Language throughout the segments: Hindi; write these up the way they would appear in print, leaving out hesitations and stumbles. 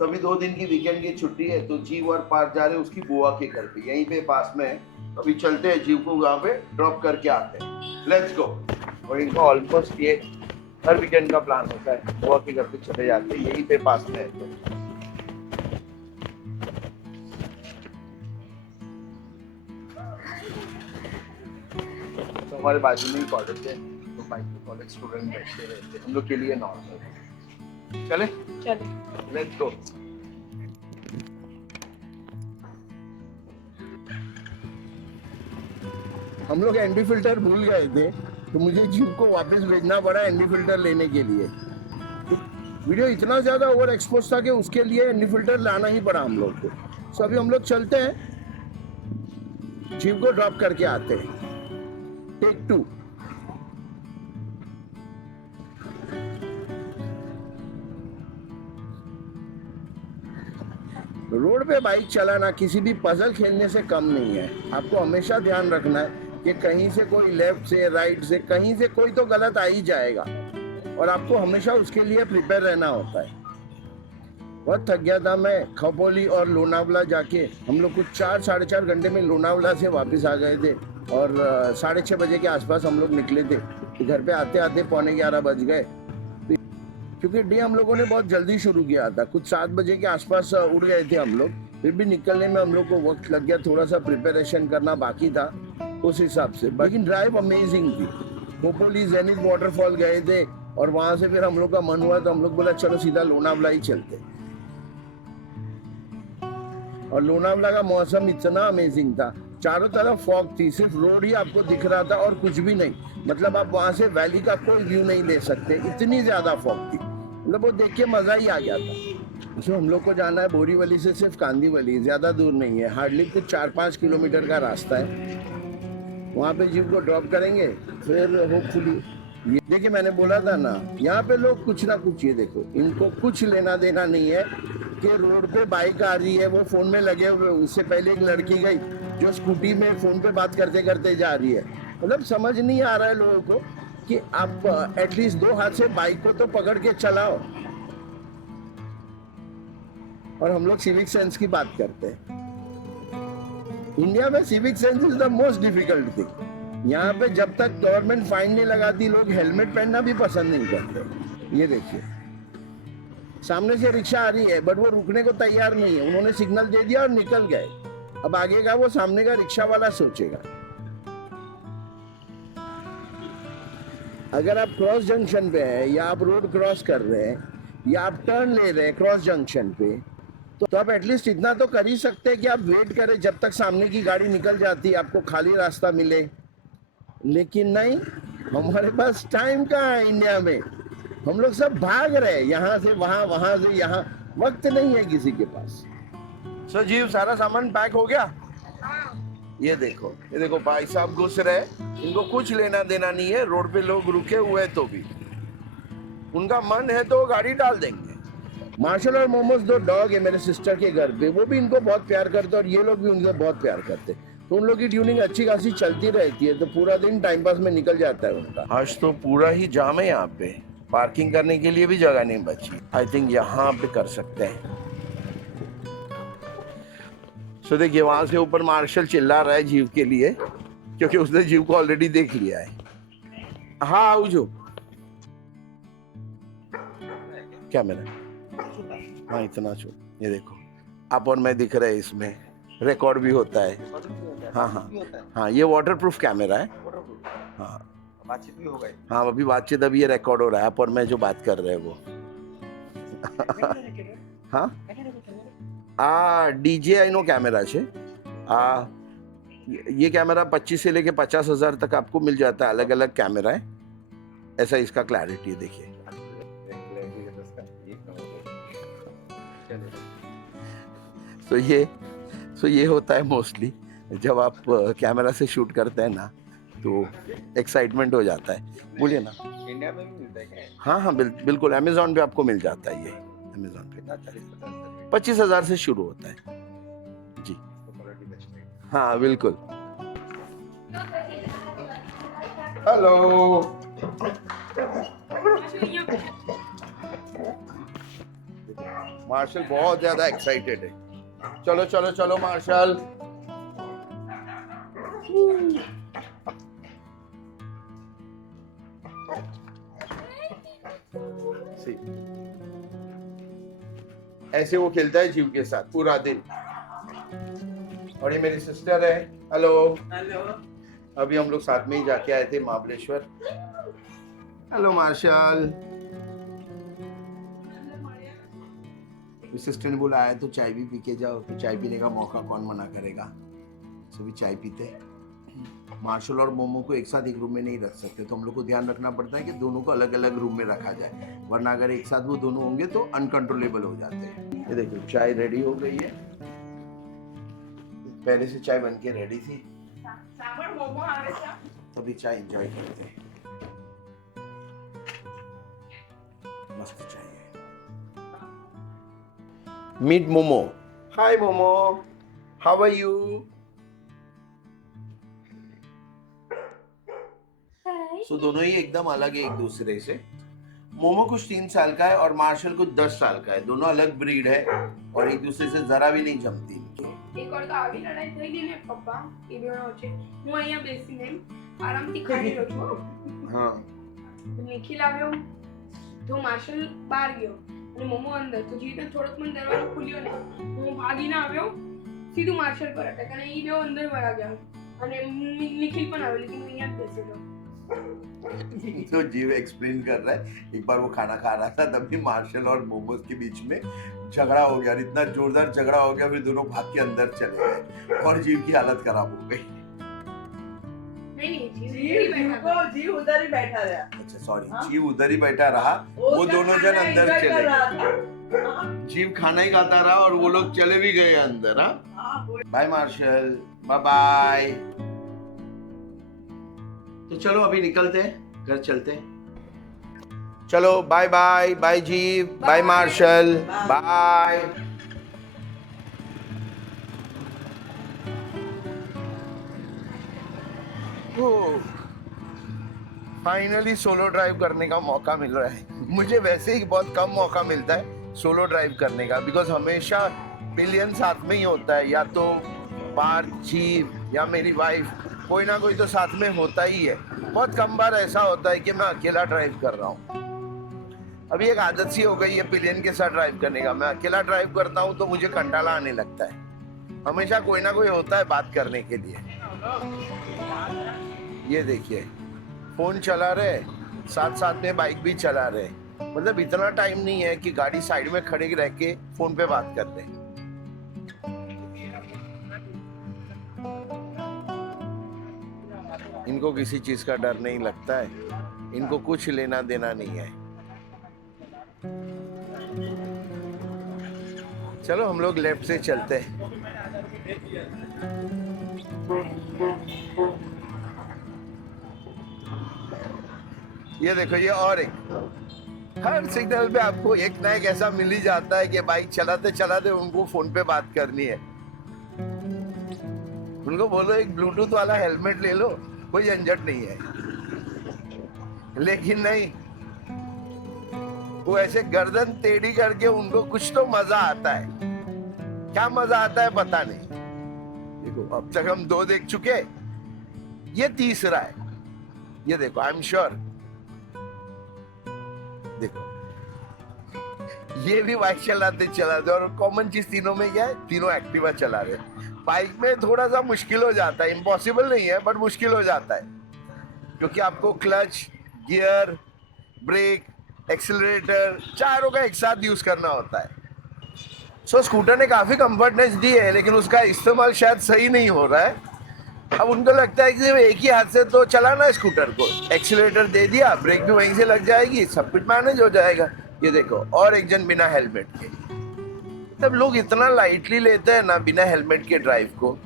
सभी 2 दिन की वीकेंड की छुट्टी है तो जीव और पार्थ जा रहे हैं उसकी बुआ के घर पे, यहीं पे पास में है। अभी चलते हैं, जीव को वहाँ पे ड्रॉप करके आते हैं। Let's go. और इनका ऑलमोस्ट ये हर वीकेंड का प्लान होता है, बुआ के घर पे चले जाते हैं, यहीं पे पास में है। तो हमारे बाजू में ही कॉलेज है, तो बाइक पे कॉलेज स्टूडेंट बैठते रहते हैं, हम लोग के लिए नॉर्मल है। चले चलो लेट्स गो। हम लोग एनडी फिल्टर भूल गए थे तो मुझे जीव को वापस भेजना पड़ा एनडी फिल्टर लेने के लिए। वीडियो इतना ज्यादा ओवर एक्सपोज था कि उसके लिए एनडी फिल्टर लाना ही पड़ा हम लोग को। सो अभी हम लोग चलते हैं, जीव को ड्रॉप करके आते हैं। टेक 2। रोड पे बाइक चलाना किसी भी पजल खेलने से कम नहीं है। आपको हमेशा ध्यान रखना है कि कहीं से कोई लेफ्ट से राइट से कहीं से कोई तो गलत आ ही जाएगा और आपको हमेशा उसके लिए प्रिपेयर रहना होता है। बहुत थक गया था मैं खपोली और लोनावला जाके। हम लोग कुछ 4 साढ़े 4 घंटे में लोनावला से वापस आ गए थे और 6:30 बजे के आसपास हम लोग निकले थे। घर पे आते आते 11:45 बज गए क्योंकि डे हम लोगों ने बहुत जल्दी शुरू किया था। कुछ 7 बजे के आसपास उड़ गए थे हम लोग, फिर भी निकलने में हम लोग को वक्त लग गया, थोड़ा सा प्रिपरेशन करना बाकी था उस हिसाब से। लेकिन ड्राइव अमेजिंग थी। खोपोली जेनिथ वाटरफॉल गए थे और वहां से फिर हम लोग का मन हुआ तो हम लोग बोला चलो सीधा लोनावला ही चलते। और लोनावला का मौसम इतना अमेजिंग था, चारों तरफ फॉग थी, सिर्फ रोड ही आपको दिख रहा था और कुछ भी नहीं। मतलब आप वहां से वैली का कोई व्यू नहीं ले सकते, इतनी ज्यादा फॉग थी। मतलब वो देख के मजा ही आ गया था। तो हम लोग को जाना है बोरीवली से सिर्फ कांदीवली, ज्यादा दूर नहीं है, हार्डली कुछ 4-5 किलोमीटर का रास्ता है। वहाँ पे जीव को ड्रॉप करेंगे फिर होपफुली। ये देखिए मैंने बोला था ना, यहाँ पे लोग कुछ ना कुछ, ये देखो इनको कुछ लेना देना नहीं है कि रोड पे बाइक आ रही है वो फोन में लगे हुए। उससे पहले एक लड़की गई जो स्कूटी में फोन पे बात करते करते जा रही है। मतलब समझ नहीं आ रहा है लोगों को कि आप एटलीस्ट 2 हाथ से बाइक को तो पकड़ के चलाओ। और हम लोग सिविक सेंस की बात करते हैं। इंडिया में civic sense is the most difficult thing. यहाँ पे जब तक गवर्नमेंट फाइन नहीं लगाती लोग हेलमेट पहनना भी पसंद नहीं करते। ये देखिए सामने से रिक्शा आ रही है बट वो रुकने को तैयार नहीं है, उन्होंने सिग्नल दे दिया और निकल गए। अब आगे का वो सामने का रिक्शा वाला सोचेगा। अगर आप क्रॉस जंक्शन पे हैं या आप रोड क्रॉस कर रहे हैं या आप टर्न ले रहे हैं क्रॉस जंक्शन पे, तो आप एटलीस्ट इतना तो कर ही सकते हैं कि आप वेट करें जब तक सामने की गाड़ी निकल जाती है, आपको खाली रास्ता मिले। लेकिन नहीं, हमारे पास टाइम कहाँ है इंडिया में। हम लोग सब भाग रहे हैं, यहाँ से वहां, वहां से यहाँ, वक्त नहीं है किसी के पास। सर जीव सारा सामान पैक हो गया? ये देखो भाई साहब घुस रहे, इनको कुछ लेना देना नहीं है। रोड पे लोग रुके हुए तो भी उनका मन है तो वो गाड़ी डाल देंगे। मार्शल और मोमोज 2 डॉग है मेरे सिस्टर के घर पे, वो भी इनको बहुत प्यार करते और ये लोग भी उनसे बहुत प्यार करते। तो उन लोग की ट्यूनिंग अच्छी खासी चलती रहती है, तो पूरा दिन टाइम पास में निकल जाता है उनका। आज तो पूरा ही जाम है यहाँ पे, पार्किंग करने के लिए भी जगह नहीं बची। आई थिंक यहाँ पे कर सकते हैं। सो देखिए वहां से ऊपर मार्शल चिल्ला रहा है जीव के लिए क्योंकि उसने जीव को ऑलरेडी देख लिया है। हाँ आउजो क्या मेरा, हाँ इतना छोटा। ये देखो आप और मैं दिख रहे हैं, इसमें रिकॉर्ड भी होता है। हाँ हाँ हाँ ये वाटरप्रूफ कैमरा है। हाँ बातचीत भी हो गई। हाँ अभी बातचीत, अभी ये रिकॉर्ड हो रहा है, आप और मैं जो बात कर रहे हैं वो। हाँ DJI नो कैमरा છે। ये कैमरा 25 से लेके 50,000 तक आपको मिल जाता है, अलग अलग कैमरा है। ऐसा इसका क्लैरिटी देखिए। तो ये होता है मोस्टली जब आप कैमरा से शूट करते हैं ना, तो एक्साइटमेंट हो जाता है। बोलिए ना। इंडिया में भी मिलता है क्या? हाँ हाँ बिल्कुल अमेजोन पे आपको मिल जाता है। ये अमेजोन पे 25,000 से शुरू होता है जी। हाँ बिल्कुल। हेलो मार्शल बहुत ज्यादा एक्साइटेड है। चलो चलो चलो मार्शल। See. ऐसे वो खेलता है जीव के साथ पूरा दिन। और ये मेरी सिस्टर है। Hello hello. अभी हम लोग साथ में ही जाके आए थे महाबलेश्वर। Hello martial. सिस्टर ने बोला आया तो चाय भी पी के जाओ, तो चाय पीने का मौका कौन मना करेगा। सभी चाय पीते। मार्शल और मोमो को एक साथ एक रूम में नहीं रख सकते, तो हम लोग को ध्यान रखना पड़ता है कि दोनों को अलग अलग रूम में रखा जाए, वरना अगर एक साथ वो दोनों होंगे तो अनकंट्रोलेबल हो जाते हैं। ये देखिए चाय रेडी हो गई है। पहले से चाय बन के रेडी थी, तभी चाय एंजॉय करते हैं। मस्त चाय है। Meat momo. Hi momo, how are you? So दोनों ही एकदम अलग है एक दूसरे से। मोमो कुछ 3 साल का है और मार्शल कुछ 10 साल का है। दोनों अलग ब्रीड है और एक दूसरे से जरा भी नहीं जमती इनकी। एक और तो આવી લડાઈ થઈ ગઈ ને પપ્પા એ બેનો છે હું અહીંયા બેસીને આરામથી ખાઈ રહ્યો છું हाँ નિખિલ આવ્યો તો માર્શલ બહાર ગયો અને મોમો અંદર તો જીતે થોડોક મને દરવાજો ખુલ્યો ને હું ભાગીને આવ્યો સીધું માર્શલ પર અટક અને એ બેઓ અંદર વળા ગયા અને નિખિલ પણ આવ્યો લેકિન હું અહીંયા જ બેસી રહ્યો। तो जीव एक्सप्लेन कर रहा है, एक बार वो खाना खा रहा था तभी मार्शल और मोमोज के बीच में झगड़ा हो गया, इतना जोरदार झगड़ा हो गया, फिर दोनों भाग के अंदर चले गए और जीव की हालत खराब हो गई। जीव उधर ही बैठा रहा। अच्छा सॉरी, हाँ? जीव उधर ही बैठा रहा, वो दोनों जन अंदर चले गए। जीव खाना ही खाता रहा और वो लोग चले भी गए अंदर। Bye Marshal, bye bye. तो चलो अभी निकलते हैं, घर चलते हैं। चलो bye bye. Bye Jeev, bye Marshal, bye. Finally solo drive करने का मौका मिल रहा है। मुझे वैसे ही बहुत कम मौका मिलता है सोलो ड्राइव करने का, बिकॉज हमेशा पिलियन साथ में ही होता है, या तो पार्थ, जीव या मेरी वाइफ, कोई ना कोई तो साथ में होता ही है। बहुत कम बार ऐसा होता है कि मैं अकेला ड्राइव कर रहा हूँ। अभी एक आदत सी हो गई है पिलियन के साथ ड्राइव करने का। मैं अकेला ड्राइव करता हूँ तो मुझे कंटाला आने लगता है। हमेशा कोई ना कोई होता है बात करने के लिए। ये देखिए फोन चला रहे, साथ साथ में बाइक भी चला रहे। मतलब इतना टाइम नहीं है कि गाड़ी साइड में खड़े रह के फोन पे बात कर ले। इनको किसी चीज का डर नहीं लगता है, इनको कुछ लेना देना नहीं है। चलो हम लोग लेफ्ट से चलते हैं। ये देखो, ये और एक हर सिग्नल पे आपको एक ना एक ऐसा मिल ही जाता है कि बाइक चलाते चलाते उनको फोन पे बात करनी है। उनको बोलो एक ब्लूटूथ वाला हेलमेट ले लो, कोई झंझट नहीं है। लेकिन नहीं, वो ऐसे गर्दन टेढ़ी करके उनको कुछ तो मजा आता है। क्या मजा आता है पता नहीं। देखो अब तक हम 2 देख चुके, ये तीसरा है। ये देखो, आई एम श्योर। देखो ये भी बाइक चलाते चलाते, और कॉमन चीज तीनों में क्या है, तीनों एक्टिवा चला रहे। बाइक में थोड़ा सा मुश्किल हो जाता है, इम्पॉसिबल नहीं है बट मुश्किल हो जाता है, क्योंकि आपको क्लच, गियर, ब्रेक, एक्सीलरेटर चारों का एक साथ यूज करना होता है। सो स्कूटर ने काफी कंफर्टनेस दी है, लेकिन उसका इस्तेमाल शायद सही नहीं हो रहा है। अब उनको लगता है कि एक ही हाथ से तो चलाना है स्कूटर को, एक्सीलरेटर दे दिया, ब्रेक भी वहीं से लग जाएगी, सब कुछ मैनेज हो जाएगा। ये देखो, और एक जन बिना हेलमेट के। तब लोग इतना लाइटली लेते हैं ना बिना हेलमेट के ड्राइव को,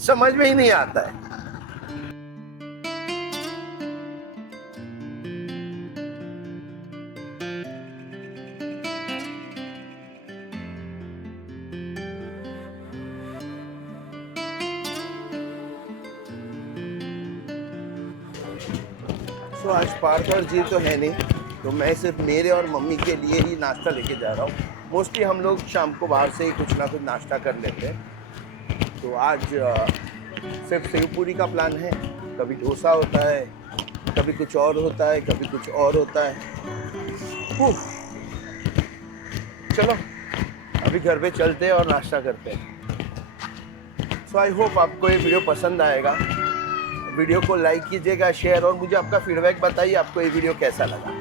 समझ में ही नहीं आता है। तो आज पार्थ और जीव तो है नहीं, तो मैं सिर्फ मेरे और मम्मी के लिए ही नाश्ता लेके जा रहा हूँ। मोस्टली हम लोग शाम को बाहर से ही कुछ ना कुछ नाश्ता कर लेते हैं। तो आज सिर्फ सेव पूरी का प्लान है। कभी डोसा होता है, कभी कुछ और होता है, कभी कुछ और होता है। चलो अभी घर पे चलते हैं और नाश्ता करते हैं। सो आई होप आपको ये वीडियो पसंद आएगा। वीडियो को लाइक कीजिएगा, शेयर, और मुझे आपका फीडबैक बताइए आपको ये वीडियो कैसा लगा।